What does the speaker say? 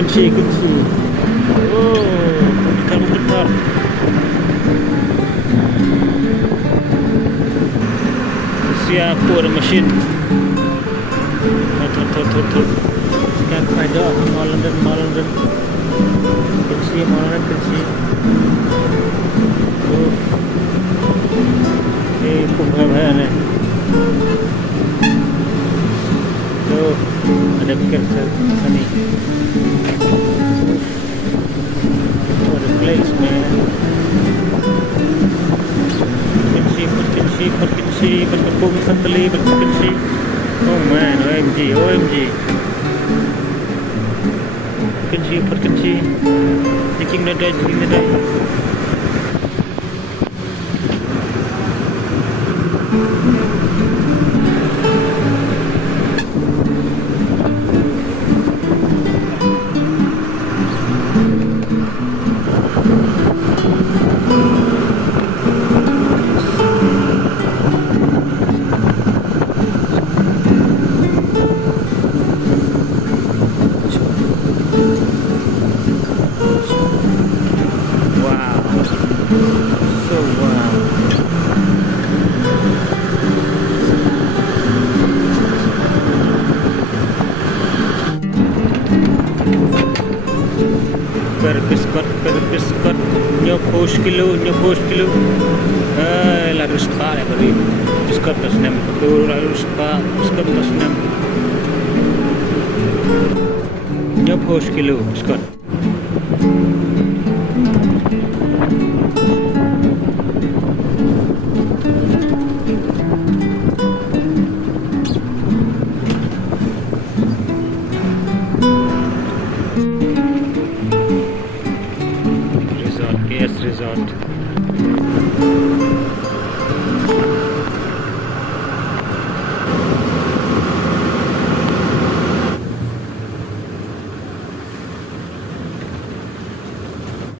Kunci. Oh, putar. Siap pour mesin. Tuh. Kan ada Mall London. Kunci. Oh. Program है तो ada kereta sini. What a place, man. Kunci, berkebun sembeli, berkunci. Oh man, OMG. Kunci. Taking the day. Berbiskot nyopos kilo larus pa ya beri biskot tas nem larus pa biskot tas nem nyopos kilo biskot